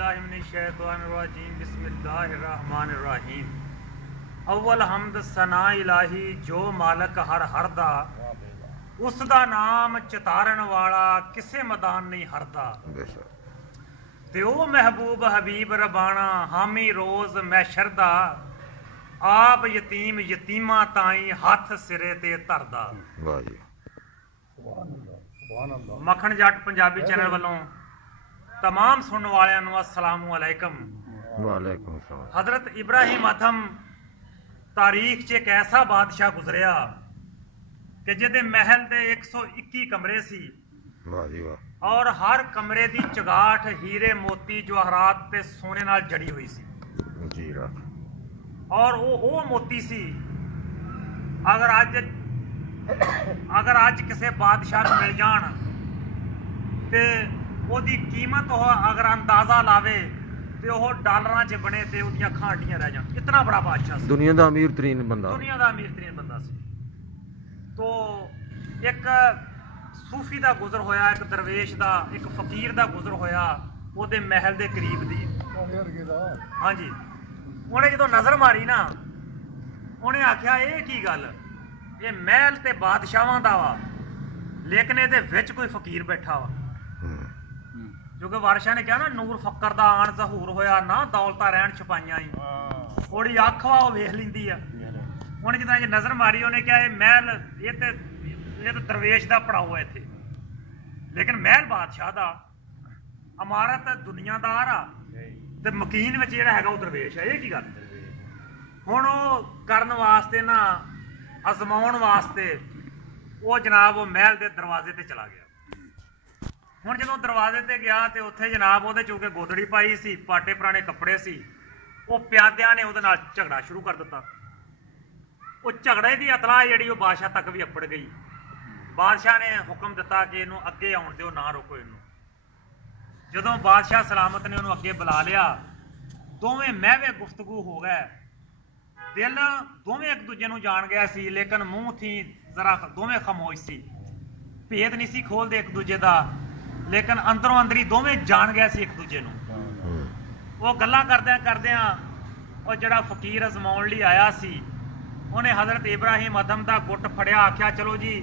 औज़ुबिल्लाहिमिनश्शैतानिर्रजीम बिस्मिल्लाहिर्रहमानिर्रहीम। अव्वल हमद सना इलाही जो मालक हर दा, उस दा नाम चितारण वाला किसे मैदान नहीं हरदा। ते ओ महबूब हबीब रबाना हामी रोज मैशर दा, आप यतीम यतीमा ताई हथ सिरे ते धरदा। मक्खन जट पंजाबी चैनल वालों तमाम सुनने वालियां नूं अस्सलामु अलैकुम। हजरत इब्राहिम अदम तारीख च एक ऐसा बादशाह गुजरिया कि जिहदे महल दे 121 कमरे सी और हर कमरे दी चगाठ हीरे मोती जवाहरात ते सोने नाल जड़ी हुई सी और वो मोती सी अगर अज किसी बादशाह को मिल जान ते ओदी कीमत अगर अंदाजा लावे तो वह डॉलरां च बने ते ओदियां अखां अड्डियां रह जान। इतना बड़ा बादशाह सी, दुनिया दा अमीर तरीन बंदा सी। तो एक सूफी दा गुजर होया, एक दरवेश दा, एक फकीर दा गुजर होया ओदे महल दे करीब दी। हाँ जी, उन्हें जो नजर मारी ना, उन्हें आख्या ये की गल, ये महल ते बादशाहां दा वा लेकिन ये विच कोई फकीर बैठा वा। क्योंकि बादशाह ने कहा ना, नूर फकर दा आन जहूर होया ना दौलता रहन छपाइयां ही, थोड़ी अख वा वेख लैंदी आ। उन्हें जिदा नजर मारी, उन्हें कहा महल ये तो दरवेश दा पड़ाओ है इत्थे, लेकिन महल बादशाह दा, इमारत दुनियादार आ ते मकीन विच जिहड़ा हैगा वो दरवेश है। ये की गल हुण करन वास्ते ना, आजमाउण वास्ते वो जनाब वो महल के दरवाजे ते चला गया। हुण जदों दरवाजे ते गया तो उत्थे जनाब वो चूंकि गोदड़ी पाई सी, पाटे पुराने कपड़े सी, वो प्यादियां ने उहदे नाल झगड़ा शुरू कर दिता। वो झगड़े की इतला जिहड़ी वो बादशाह तक भी अपड़ गई। बादशाह ने हुक्म दिता कि इहनूं अगे आउण दिओ, ना रोको इहनूं। जदों बादशाह सलामत ने उहनूं अगे बुला लिया, दोवें महवे गुफ्तगू हो गए, दिल दोवें एक दूजे नूं जान गया सी, लेकिन मूँह थी जरा दोवें खामोश सी, भेद नहीं सी खोलदे एक दूजे का, लेकिन अंदरों अंदरी दोवें जान गया सी एक दूजे नूं। वो गल्लां करदियां करदियां और जिहड़ा फकीर अजमाउण लई आया सी, उन्हें हजरत इब्राहिम अदम का गुट फड़िया, आख्या चलो जी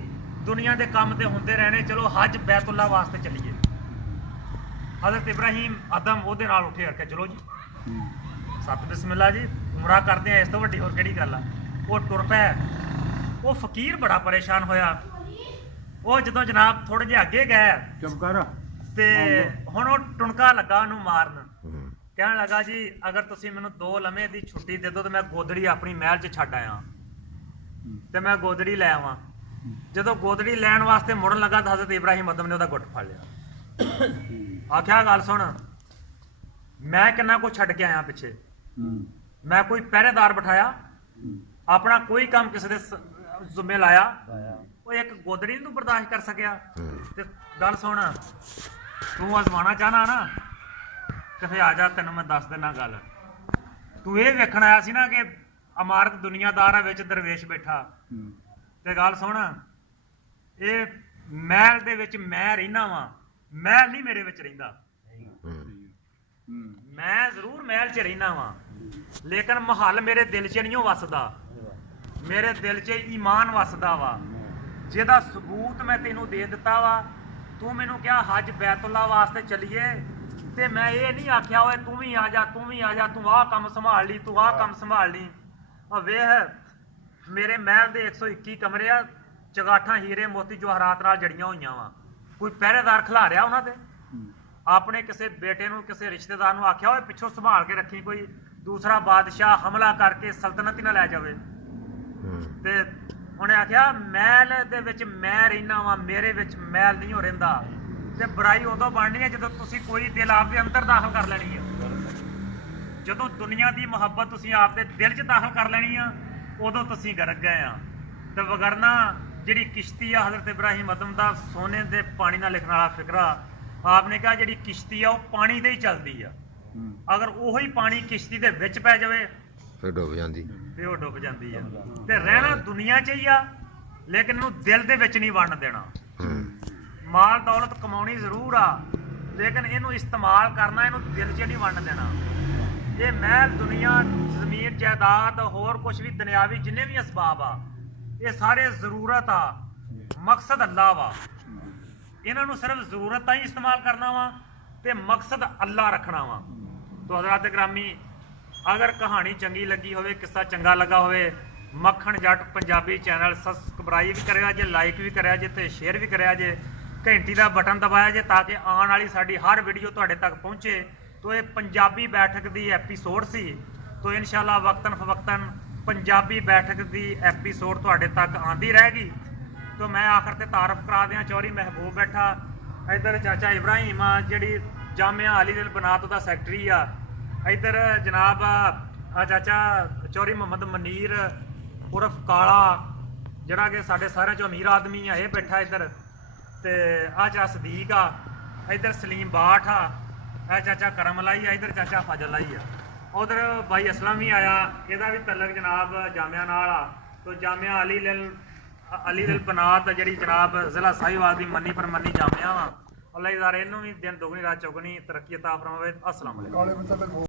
दुनिया के काम तो होंदे रहने, चलो हज बैतुल्ला वास्ते चलीए। हजरत इब्राहिम अदम वो उठे, आख्या चलो जी सत बिस्मिल्ला जी, उमरा करते हैं, इस तो वड्डी होर किहड़ी गल आ। वो टुर पै। वो फकीर बड़ा परेशान होया। वो जदों जनाब थोड़े जे अगे गए ते हुण वो टुणका लगा उहनूं मारन, कहण लगा जी अगर तुसीं मैनूं 2 लम्हे दी छुट्टी दे दो तो मैं गोदड़ी अपनी महल च छड्ड आया ते मैं गोदड़ी लै आवां। जदों गोदड़ी लैण वास्ते मुड़न लगा तो हजरत इब्राहिम अदम ने उहदा गुट फड़ लिया। आख्या गल सुण, मैं किन्ना कुछ छड्ड के आया पिछे, मैं कोई पहरेदार बिठाया, अपना कोई काम किसी दे जुम्मे लाया, वो एक गोदड़ी नहीं तू बर्दाश्त कर सकिया। ते गल सुन, तू आजमाना चाहना ना तो फिर आ जा, तेन मैं दस देना गल। तू ये वेखण आया सी ना कि इमारत दुनियादार है, विच दरवेश बैठा, ते गल सुन, ये महल दे विच मैं रहिना वा, महल नहीं मेरे विच रहिंदा। मैं जरूर महल च रहिना वा, लेकिन महल मेरे दिल च नहीं वसदा, मेरे दिल च ईमान वसदा वा, जिहदा सबूत मैं तेनों दे दिता वा। तू मैनू क्या हज बैतुल्ला वास्ते चलीए, ते मैं ये नहीं आख्या होए तू भी आ जा, तू भी आ जा, तू आह काम संभाल ली, तू आह काम संभाल ली। वेख मेरे महल दे 121 कमरे आ, चगाठा हीरे मोती जवाहरात नाल जड़ियां होईयां वा, कोई पहरेदार खिलारिया उन्हां दे, अपने किसी बेटे नूं किसी रिश्तेदार नूं आख्या होए पिछों संभाल के रखी, कोई दूसरा बादशाह हमला करके सल्तनत ही ना लै जावे। ते उन्हें आख्या महल दे विच मैं रहिना वा, मेरे विच महल नहीं हो रहिंदा। ते बुराई उदों बननी है जदों तुसीं कोई दिल आपदे अंदर दाखल कर लैनी है, जदों दुनिया की मुहब्बत तुसीं आपदे दिल च दाखल कर लैनी है, उदों तुसीं गरक गए आ। ते वगरना जिहड़ी किश्ती आ हजरत इब्राहिम अदम दा सोने दे पानी नाल लिखण वाला फिकरा, आपने कहा जिहड़ी किश्ती आ वो पानी ते ही चलदी आ, अगर उही पानी किश्ती दे विच पै जावे फिर डुब जांदी, फिर वो डुब जांदी है। ते रहना दुनिया च ही आ, लेकिन इहनूं दिल दे विच नहीं वड़न देना। माल दौलत कमाउणी जरूर आ, ਲੇਕਿਨ ਇਹਨੂੰ ਇਸਤੇਮਾਲ ਕਰਨਾ, ਇਹਨੂੰ ਦਿਲ 'ਚ ਨਹੀਂ ਵੰਡ ਦੇਣਾ। ਇਹ ਮਹਿਲ ਦੁਨੀਆ ਜ਼ਮੀਨ ਜਾਇਦਾਦ ਹੋਰ ਕੁਝ ਵੀ ਦੁਨਿਆਵੀ ਜਿੰਨੇ ਵੀ ਅਸਬਾਬ ਆ ਇਹ ਸਾਰੇ ਜ਼ਰੂਰਤ ਆ, ਮਕਸਦ ਅੱਲਾ ਵਾ। ਇਹਨਾਂ ਨੂੰ ਸਿਰਫ ਜ਼ਰੂਰਤ ਤਾਂ ਹੀ ਇਸਤੇਮਾਲ ਕਰਨਾ ਵਾ ਤੇ ਮਕਸਦ ਅੱਲਾ ਰੱਖਣਾ ਵਾ। ਤੋ ਹਜ਼ਰਤ ਗ੍ਰਾਮੀ ਅਗਰ ਕਹਾਣੀ ਚੰਗੀ ਲੱਗੀ ਹੋਵੇ, ਕਿੱਸਾ ਚੰਗਾ ਲੱਗਾ ਹੋਵੇ, ਮੱਖਣ ਜੱਟ ਪੰਜਾਬੀ ਚੈਨਲ ਸਬਸਕ੍ਰਾਈਬ ਵੀ ਕਰਿਆ ਜੇ, ਲਾਈਕ ਵੀ ਕਰਿਆ ਜੇ ਤੇ ਸ਼ੇਅਰ ਵੀ ਕਰਿਆ ਜੇ, ਘੰਟੀ ਦਾ ਬਟਨ ਦਬਾਇਆ ਜੇ ਤਾਂ ਕਿ ਆਉਣ ਵਾਲੀ ਸਾਡੀ ਹਰ ਵੀਡੀਓ ਤੁਹਾਡੇ ਤੱਕ ਪਹੁੰਚੇ। ਤੋ ਇਹ ਪੰਜਾਬੀ ਬੈਠਕ ਦੀ ਐਪੀਸੋਡ ਸੀ। ਤੋ ਇਨਸ਼ਾਅੱਲਾ ਵਕਤਨ ਫਵਕਤਨ ਪੰਜਾਬੀ ਬੈਠਕ ਦੀ ਐਪੀਸੋਡ ਤੁਹਾਡੇ ਤੱਕ ਆਂਦੀ ਰਹੇਗੀ। ਤੋ ਮੈਂ ਆਖਰ ਤੇ ਤਾਰਫ ਕਰਾ ਦਿਆਂ, ਚੌਧਰੀ ਮਹਿਬੂਬ ਬੈਠਾ, ਇੱਧਰ ਚਾਚਾ ਇਬਰਾਹੀਮ ਆ ਜਿਹੜੀ ਜਾਮਿਆ ਅਲੀ ਦਿਲ ਬਨਾਤ ਦਾ ਸੈਕਟਰੀ ਆ, ਇੱਧਰ ਜਨਾਬ ਆ ਚਾਚਾ ਚੌਧਰੀ ਮੁਹੰਮਦ ਮਨੀਰ ਉਰਫ ਕਾਲਾ ਜਿਹੜਾ ਕਿ ਸਾਡੇ ਸਾਰਿਆਂ ਚੋਂ ਅਮੀਰ ਆਦਮੀ ਆ, ਇਹ ਬੈਠਾ ਇੱਧਰ, ਤੇ ਆ ਚਾ ਸਦੀਕ ਆ, ਇੱਧਰ ਸਲੀਮ ਬਾਠ ਆ, ਇਹ ਚਾਚਾ ਕਰਮ ਲਾਈ ਆ, ਇੱਧਰ ਚਾਚਾ ਫਜ਼ਲ ਲਾਈ ਆ, ਉਧਰ ਬਾਈ ਅਸਲਮ ਵੀ ਆਇਆ, ਇਹਦਾ ਵੀ ਤਲਕ ਜਨਾਬ ਜਾਮਿਆ ਨਾਲ ਆ। ਤੋ ਜਾਮਿਆ ਅਲੀ ਦਿਲ ਬਨਾਤ ਜਿਹੜੀ ਜਨਾਬ ਜ਼ਿਲ੍ਹਾ ਸਾਹੀਵਾਲ ਦੀ ਮੰਨੀ ਪਰ ਮੰਨੀ ਜਾਮਿਆ ਵਾ, ਅੱਲਾਹ ਇਹਨੂੰ ਵੀ ਦਿਨ ਦੁਗਣੀ ਰਾਤ ਚੌਗਣੀ ਤਰੱਕੀ ਅਤਾ ਫਰਮਾਵੇ। ਅਸਲਾਮ ਅਲੈਕੁਮ।